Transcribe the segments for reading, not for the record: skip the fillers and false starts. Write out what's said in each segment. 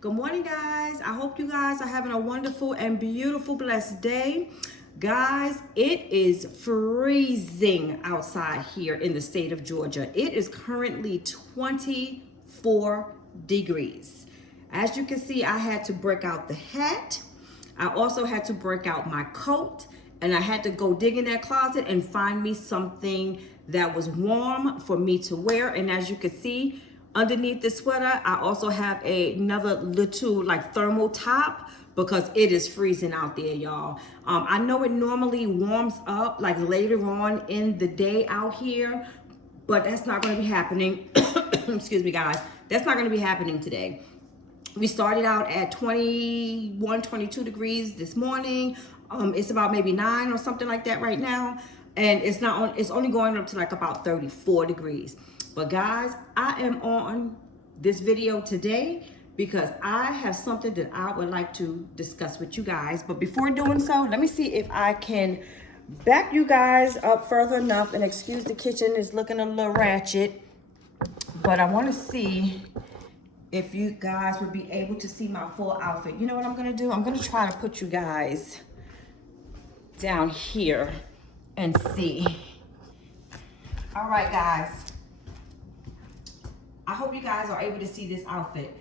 Good morning, guys. I hope you guys are having a wonderful and beautiful, blessed day. Guys, it is freezing outside here in the state of Georgia. It is currently 24 degrees. As you can see, I had to break out the hat. I also had to break out my coat, and I had to go dig in that closet and find me something that was warm for me to wear. And as you can see, underneath the sweater, I also have another little like thermal top because it is freezing out there, y'all. I know it normally warms up like later on in the day out here, but that's not going to be happening. Excuse me, guys. That's not going to be happening today. We started out at 21, 22 degrees this morning. It's about maybe 9 or something like that right now. And it's only going up to like about 34 degrees. But guys, I am on this video today because I have something that I would like to discuss with you guys. But before doing so, let me see if I can back you guys up further enough. And excuse the kitchen is looking a little ratchet, but I want to see if you guys would be able to see my full outfit. You know what I'm gonna do? I'm gonna try to put you guys down here and see. All right, guys. I hope you guys are able to see this outfit.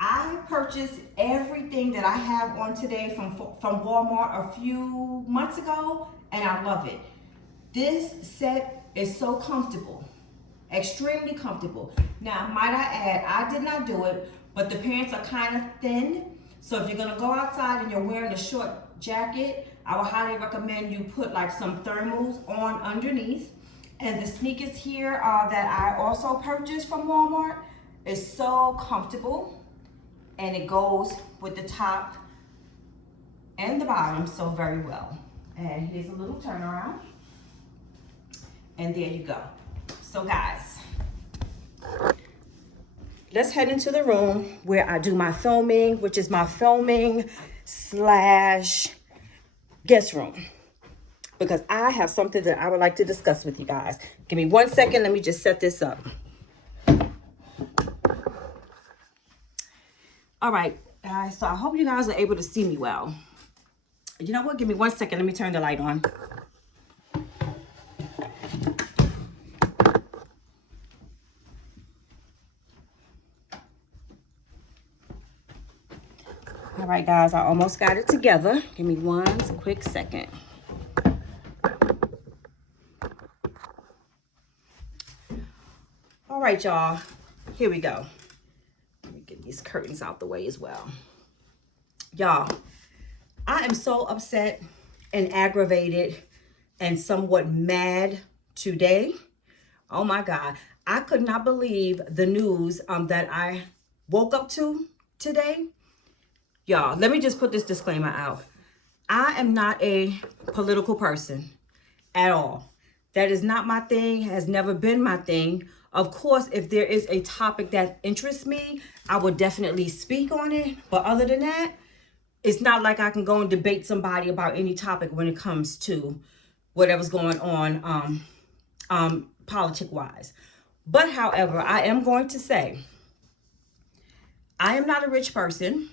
I purchased everything that I have on today from Walmart a few months ago, and I love it. This set is so comfortable. Extremely comfortable. Now, might I add, I did not do it, but the pants are kind of thin. So if you're gonna go outside and you're wearing a short jacket, I would highly recommend you put like some thermals on underneath. And the sneakers here that I also purchased from Walmart is so comfortable, and it goes with the top and the bottom so very well. And here's a little turnaround. And there you go. So guys, let's head into the room where I do my filming, which is my filming / guest room, because I have something that I would like to discuss with you guys. Give me 1 second. Let me just set this up. All right, guys. So I hope you guys are able to see me well. You know what? Give me 1 second. Let me turn the light on. All right, guys, I almost got it together. Give me 1 quick second. All right, y'all, here we go. Let me get these curtains out the way as well. Y'all, I am so upset and aggravated and somewhat mad today. Oh my God, I could not believe the news that I woke up to today. Y'all, let me just put this disclaimer out. I am not a political person at all. That is not my thing, has never been my thing. Of course, if there is a topic that interests me, I will definitely speak on it. But other than that, it's not like I can go and debate somebody about any topic when it comes to whatever's going on politic-wise. But however, I am going to say, I am not a rich person.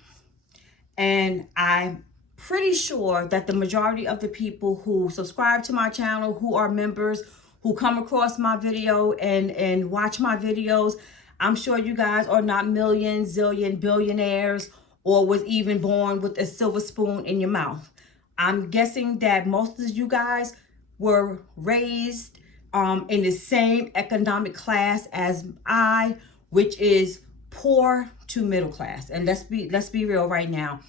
And I'm pretty sure that the majority of the people who subscribe to my channel, who are members, who come across my video and watch my videos, I'm sure you guys are not million, zillion, billionaires or was even born with a silver spoon in your mouth. I'm guessing that most of you guys were raised in the same economic class as I, which is poor to middle class. And let's be real right now.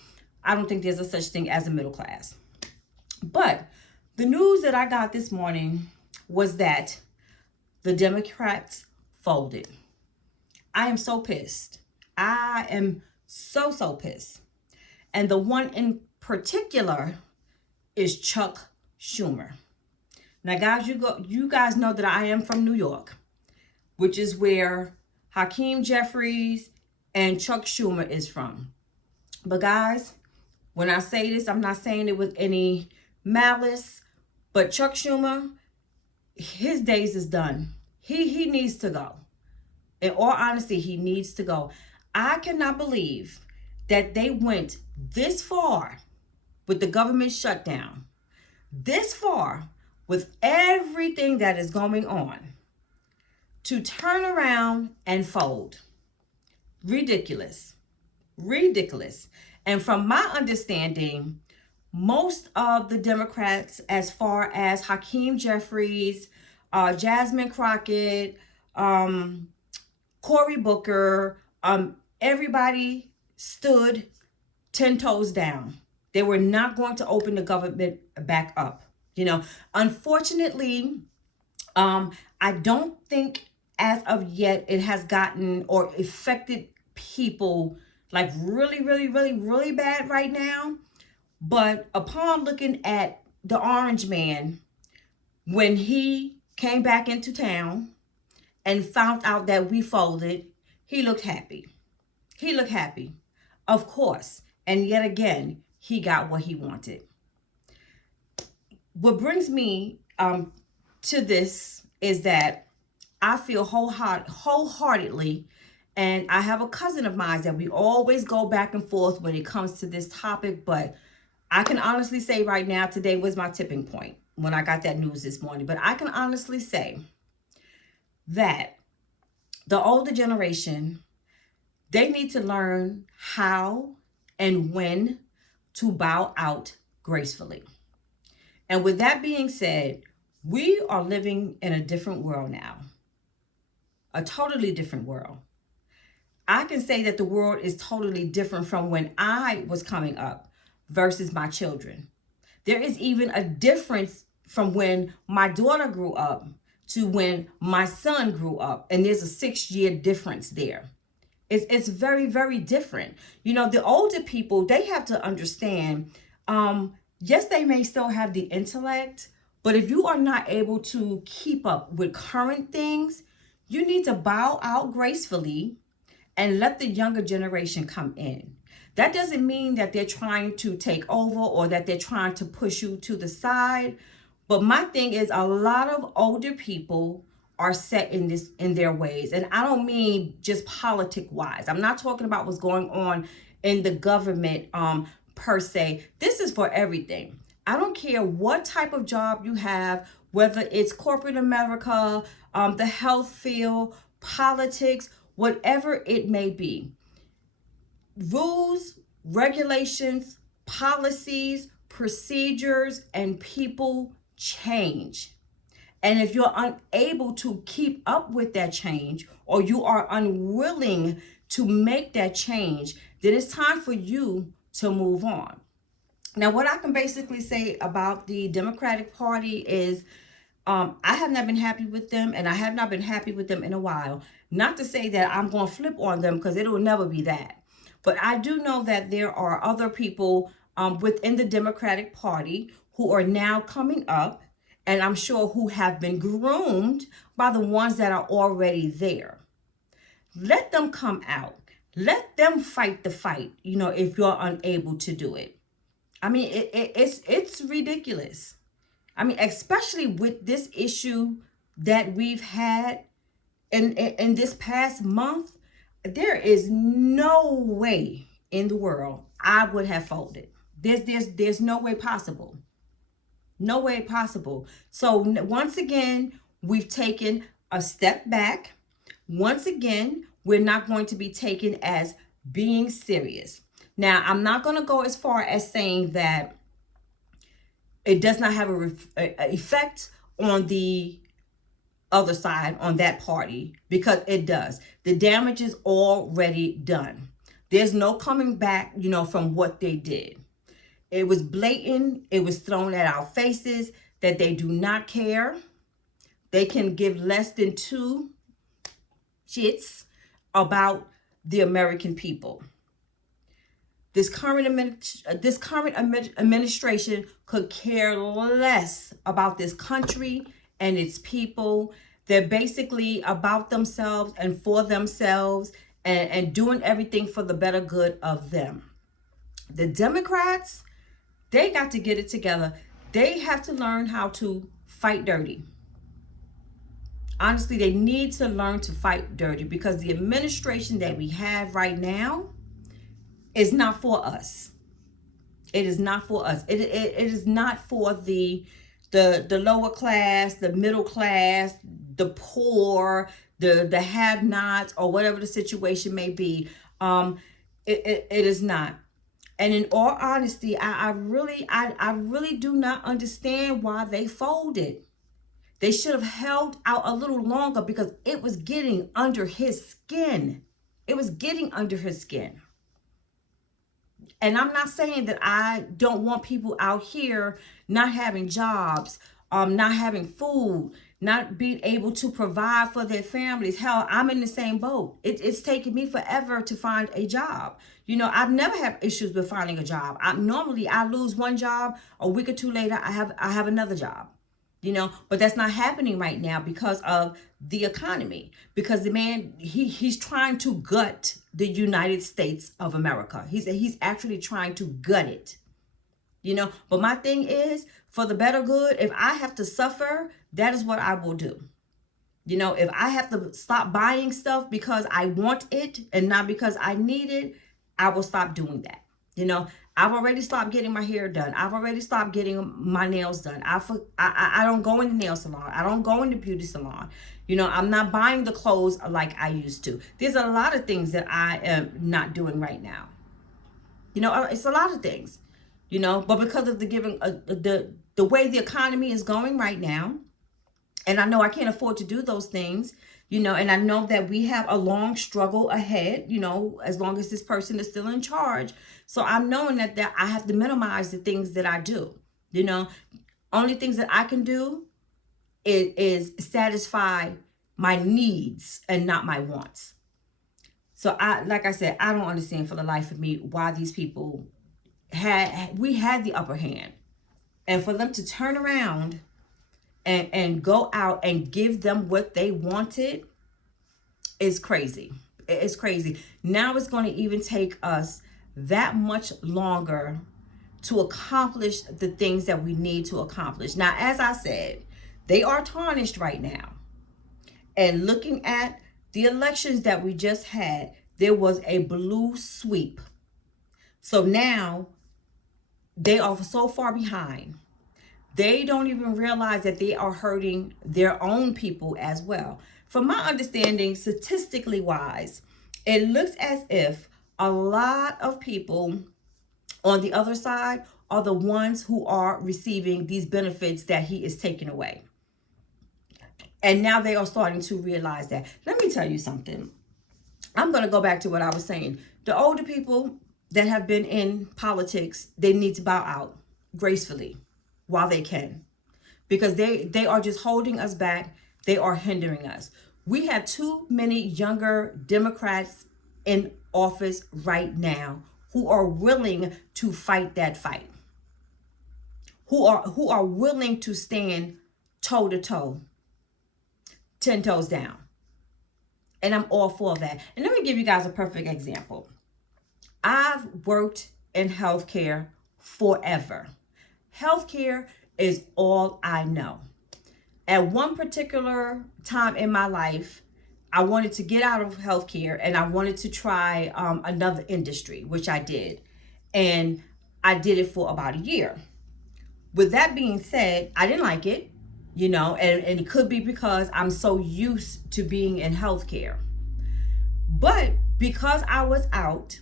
I don't think there's a such thing as a middle class. But the news that I got this morning was that the Democrats folded. I am so pissed. I am so pissed. And the one in particular is Chuck Schumer. Now, guys, you guys know that I am from New York, which is where Hakeem Jeffries and Chuck Schumer is from. But guys, when I say this, I'm not saying it with any malice, but Chuck Schumer, his days is done. He needs to go. In all honesty, he needs to go. I cannot believe that they went this far with the government shutdown, this far with everything that is going on, to turn around and fold. Ridiculous. Ridiculous. And from my understanding, most of the Democrats, as far as Hakeem Jeffries, Jasmine Crockett, Cory Booker, everybody stood 10 toes down. They were not going to open the government back up. Unfortunately, I don't think as of yet it has gotten or affected people like really, really, really, really bad right now. But upon looking at the orange man, when he came back into town and found out that we folded, he looked happy. He looked happy, of course. And yet again, he got what he wanted. What brings me to this is that I feel wholeheartedly, and I have a cousin of mine that we always go back and forth when it comes to this topic, but I can honestly say right now, today was my tipping point when I got that news this morning. But I can honestly say that the older generation, they need to learn how and when to bow out gracefully. And with that being said, we are living in a different world now, a totally different world. I can say that the world is totally different from when I was coming up versus my children. There is even a difference from when my daughter grew up to when my son grew up. And there's a 6-year difference there. It's very, very different. The older people, they have to understand, yes, they may still have the intellect, but if you are not able to keep up with current things, you need to bow out gracefully and let the younger generation come in. That doesn't mean that they're trying to take over or that they're trying to push you to the side. But my thing is, a lot of older people are set in their ways. And I don't mean just politic wise. I'm not talking about what's going on in the government per se. This is for everything. I don't care what type of job you have, whether it's corporate America, the health field, politics, whatever it may be. Rules, regulations, policies, procedures, and people change. And if you're unable to keep up with that change, or you are unwilling to make that change, then it's time for you to move on. Now, what I can basically say about the Democratic Party is I have not been happy with them, and I have not been happy with them in a while. Not to say that I'm going to flip on them, because it will never be that. But I do know that there are other people within the Democratic Party who are now coming up, and I'm sure who have been groomed by the ones that are already there. Let them come out. Let them fight the fight, if you're unable to do it. I mean, it's ridiculous. I mean, especially with this issue that we've had in this past month, there is no way in the world I would have folded. There's no way possible. No way possible. So once again, we've taken a step back. Once again, we're not going to be taken as being serious. Now, I'm not going to go as far as saying that it does not have an effect on the other side, on that party, because it does. The damage is already done. There's no coming back, from what they did. It was blatant. It was thrown at our faces that they do not care. They can give less than 2 shits about the American people. This current administration could care less about this country and its people. They're basically about themselves and for themselves, and doing everything for the better good of them. The Democrats, they got to get it together. They have to learn how to fight dirty. Honestly, they need to learn to fight dirty, because the administration that we have right now, is not for us. It is not for us. It is not for the lower class, the middle class, the poor, the have-nots, or whatever the situation may be. It is not. And in all honesty, I really do not understand why they folded. They should have held out a little longer because it was getting under his skin. It was getting under his skin. And I'm not saying that I don't want people out here not having jobs, not having food, not being able to provide for their families. Hell, I'm in the same boat. It's taken me forever to find a job. You know, I've never had issues with finding a job. Normally I lose one job, a week or two later I have another job. You know, but that's not happening right now because of the economy, because the man, he's trying to gut the United States of America. He's actually trying to gut it, you know. But my thing is, for the better good, if I have to suffer, that is what I will do. You know, if I have to stop buying stuff because I want it and not because I need it, I will stop doing that. You know, I've already stopped getting my hair done. I've already stopped getting my nails done. I don't go in the nail salon. I don't go in the beauty salon. You know, I'm not buying the clothes like I used to. There's a lot of things that I am not doing right now. You know, it's a lot of things. You know, but because of the way the economy is going right now, and I know I can't afford to do those things, you know, and I know that we have a long struggle ahead, you know, as long as this person is still in charge. So I'm knowing that I have to minimize the things that I do, you know. Only things that I can do is satisfy my needs and not my wants. So like I said, I don't understand for the life of me why these people we had the upper hand, and for them to turn around and go out and give them what they wanted is crazy. It's crazy. Now it's going to even take us that much longer to accomplish the things that we need to accomplish. Now, as I said, they are tarnished right now. And looking at the elections that we just had, there was a blue sweep. So now they are so far behind. They don't even realize that they are hurting their own people as well. From my understanding, statistically wise, it looks as if a lot of people on the other side are the ones who are receiving these benefits that he is taking away. And now they are starting to realize that. Let me tell you something. I'm going to go back to what I was saying. The older people that have been in politics, they need to bow out gracefully while they can, because they are just holding us back. They are hindering us. We have too many younger Democrats in office right now who are willing to fight that fight, who are willing to stand toe to toe, 10 toes down. And I'm all for that. And let me give you guys a perfect example. I've worked in healthcare forever. Healthcare is all I know. At one particular time in my life, I wanted to get out of healthcare and I wanted to try another industry, which I did. And I did it for about a year. With that being said, I didn't like it, you know, and it could be because I'm so used to being in healthcare. But because I was out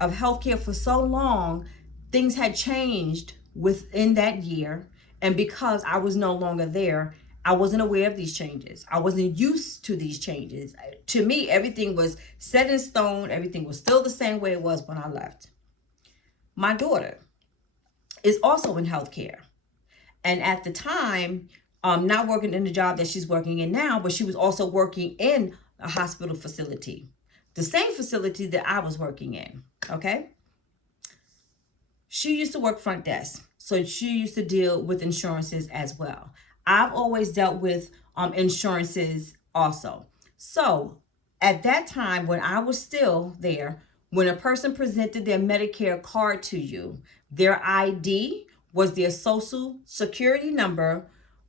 of healthcare for so long, things had changed within that year. And because I was no longer there, I wasn't aware of these changes. I wasn't used to these changes. To me, everything was set in stone. Everything was still the same way it was when I left. My daughter is also in healthcare. And at the time, not working in the job that she's working in now, but she was also working in a hospital facility, the same facility that I was working in, okay? She used to work front desk, so she used to deal with insurances as well. I've always dealt with insurances also. So at that time, when I was still there, when a person presented their Medicare card to you, their ID was their social security number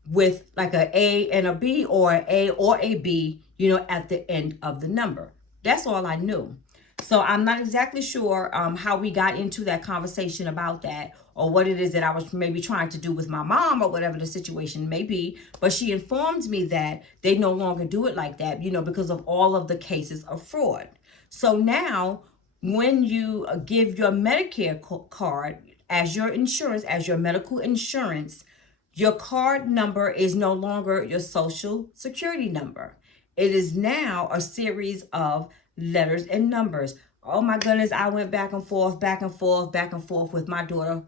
with like an A and a B, or an A or a B, you know, at the end of the number. That's all I knew. So I'm not exactly sure how we got into that conversation about that, or what it is that I was maybe trying to do with my mom, or whatever the situation may be. But she informed me that they no longer do it like that, because of all of the cases of fraud. So now, when you give your Medicare card as your insurance, as your medical insurance, your card number is no longer your social security number. It is now a series of letters and numbers. Oh my goodness, I went back and forth, back and forth, back and forth with my daughter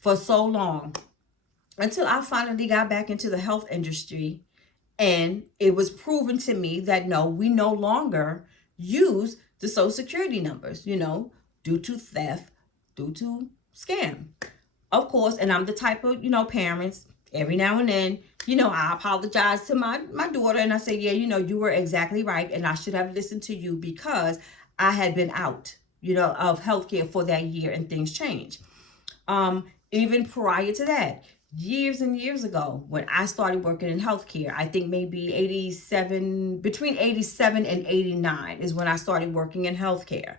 for so long, until I finally got back into the health industry, and it was proven to me that no, we no longer use the social security numbers, due to theft, due to scam. Of course, and I'm the type of, parents, every now and then, I apologize to my daughter, and I say, yeah, you were exactly right, and I should have listened to you, because I had been out, of healthcare for that year, and things changed. Even prior to that, years and years ago, when I started working in healthcare, I think maybe between 87 and 89 is when I started working in healthcare.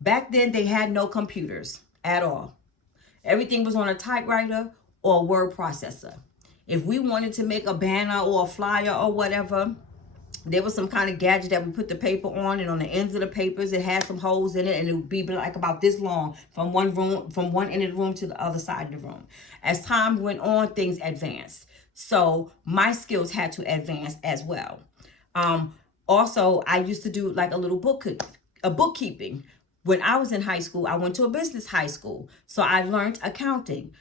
Back then, they had no computers at all. Everything was on a typewriter or a word processor. If we wanted to make a banner or a flyer or whatever, there was some kind of gadget that we put the paper on, and on the ends of the papers, it had some holes in it, and it would be like about this long from one end of the room to the other side of the room. As time went on, things advanced. So my skills had to advance as well. Also, I used to do like a bookkeeping. When I was in high school, I went to a business high school. So I learned accounting.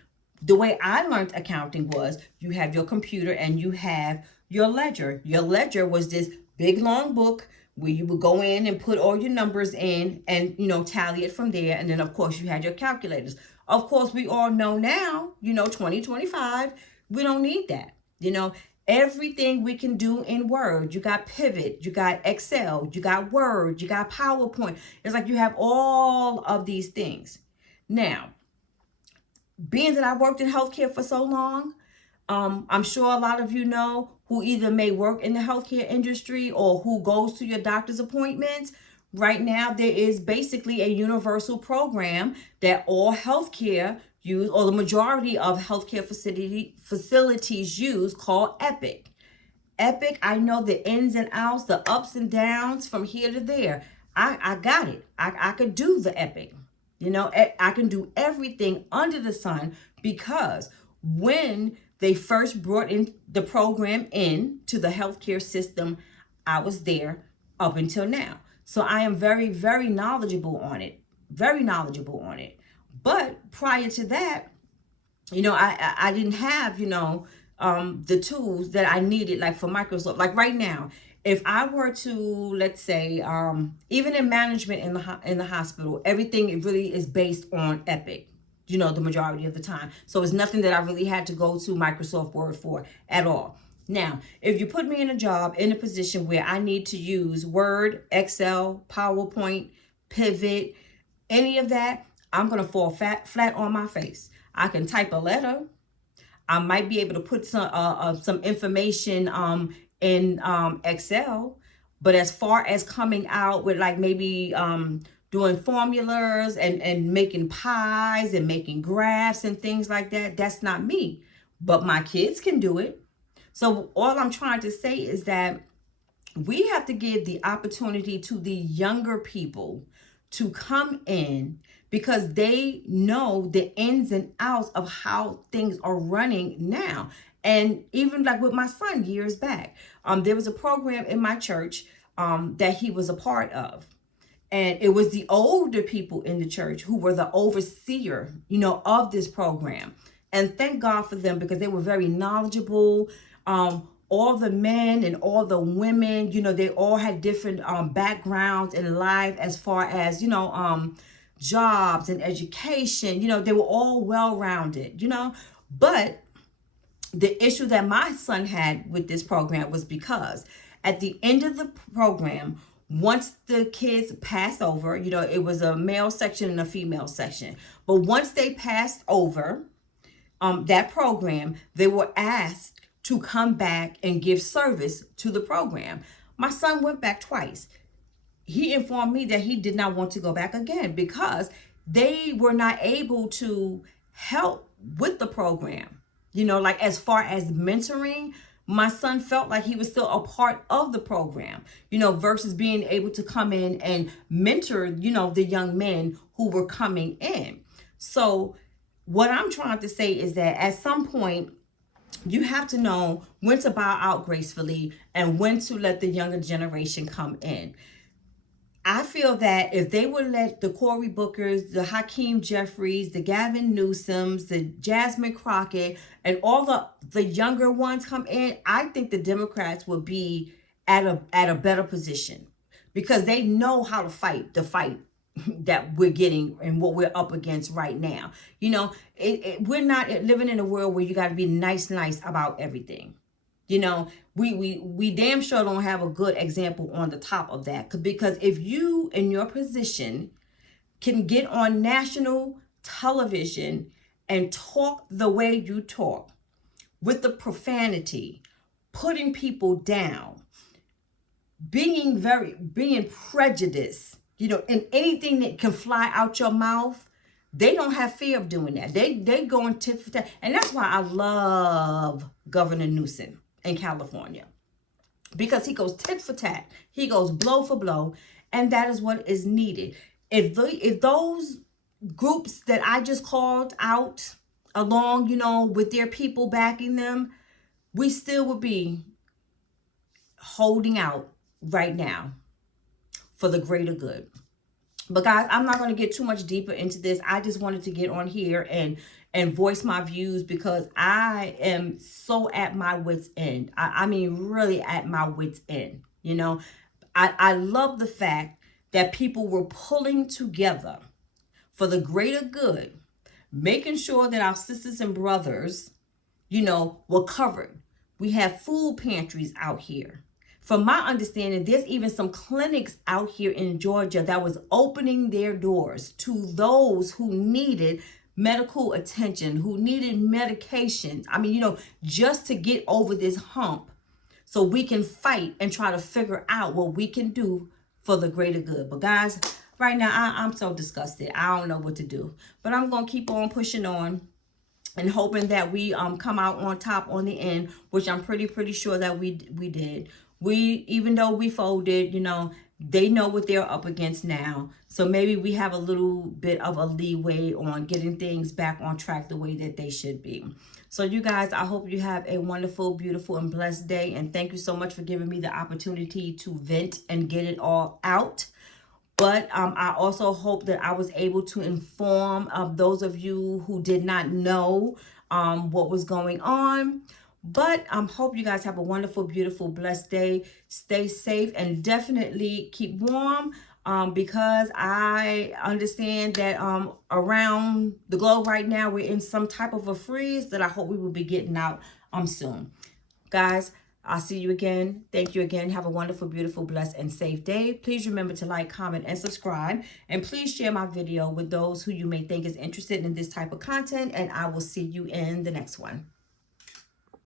The way I learned accounting was, you have your computer and you have your ledger. Your ledger was this big long book where you would go in and put all your numbers in, and tally it from there. And then of course you had your calculators. Of course, we all know now, 2025, we don't need that. Everything we can do in Word. You got Pivot, you got Excel, you got Word, you got PowerPoint. It's like you have all of these things. Now, being that I worked in healthcare for so long, I'm sure a lot of you know, who either may work in the healthcare industry or who goes to your doctor's appointments. Right now, there is basically a universal program that all healthcare use, or the majority of healthcare facilities use, called Epic. Epic, I know the ins and outs, the ups and downs from here to there. I got it. I could do the Epic. I can do everything under the sun, because when they first brought in the program into the healthcare system, I was there up until now. So I am very, very knowledgeable on it. Very knowledgeable on it. But prior to that, I didn't have, the tools that I needed, like for Microsoft. Like right now, if I were to, let's say, even in management in the hospital, everything really is based on Epic, the majority of the time. So it's nothing that I really had to go to Microsoft Word for at all. Now, if you put me in a job, in a position where I need to use Word, Excel, PowerPoint, Pivot, any of that, I'm going to fall flat on my face. I can type a letter. I might be able to put some information in Excel, but as far as coming out with like maybe doing formulas and making pies and making graphs and things like that, that's not me. But my kids can do it. So all I'm trying to say is that we have to give the opportunity to the younger people to come in, because they know the ins and outs of how things are running now. And even like with my son years back, there was a program in my church that he was a part of. And it was the older people in the church who were the overseer, of this program. And thank God for them, because they were very knowledgeable. All the men and all the women, they all had different backgrounds in life, as far as, jobs and education. They were all well-rounded, But the issue that my son had with this program was because at the end of the program, once the kids passed over, it was a male section and a female section. But once they passed over that program, they were asked to come back and give service to the program. My son went back twice. he informed me that he did not want to go back again because they were not able to help with the program. You know, like as far as mentoring, my son felt like he was still a part of the program, you know, versus being able to come in and mentor, you know, the young men who were coming in. So what I'm trying to say is that at some point, you have to know when to bow out gracefully and when to let the younger generation come in. I feel that if they would let the Cory Bookers, the Hakeem Jeffries, the Gavin Newsoms, the Jasmine Crockett, and all the younger ones come in, I think the Democrats would be at a better position because they know how to fight the fight that we're getting and what we're up against right now. You know, we're not living in a world where you got to be nice about everything. You know, we damn sure don't have a good example on the top of that. Because if you in your position can get on national television and talk the way you talk with the profanity, putting people down, being prejudiced, you know, and anything that can fly out your mouth, they don't have fear of doing that. They going tit for tat. And that's why I love Governor Newsom in California, because he goes tit for tat. He goes blow for blow, and that is what is needed. If those groups that I just called out along, you know, with their people backing them, we still would be holding out right now for the greater good. But guys, I'm not going to get too much deeper into this. I just wanted to get on here and voice my views because I am so at my wit's end. I mean, really at my wit's end. You know, I love the fact that people were pulling together for the greater good, making sure that our sisters and brothers, you know, were covered. We have food pantries out here. From my understanding, there's even some clinics out here in Georgia that was opening their doors to those who needed medical attention, who needed medications. I mean, you know, just to get over this hump so we can fight and try to figure out what we can do for the greater good. But guys, right now, I'm so disgusted. I don't know what to do. But I'm going to keep on pushing on and hoping that we come out on top on the end, which I'm pretty sure that we did. Even though we folded, you know, they know what they're up against now. So maybe we have a little bit of a leeway on getting things back on track the way that they should be. So you guys, I hope you have a wonderful, beautiful, and blessed day. And thank you so much for giving me the opportunity to vent and get it all out. But I also hope that I was able to inform those of you who did not know what was going on. But hope you guys have a wonderful, beautiful, blessed day. Stay safe and definitely keep warm because I understand that around the globe right now, we're in some type of a freeze that I hope we will be getting out soon. Guys, I'll see you again. Thank you again. Have a wonderful, beautiful, blessed, and safe day. Please remember to like, comment, and subscribe. And please share my video with those who you may think is interested in this type of content. And I will see you in the next one.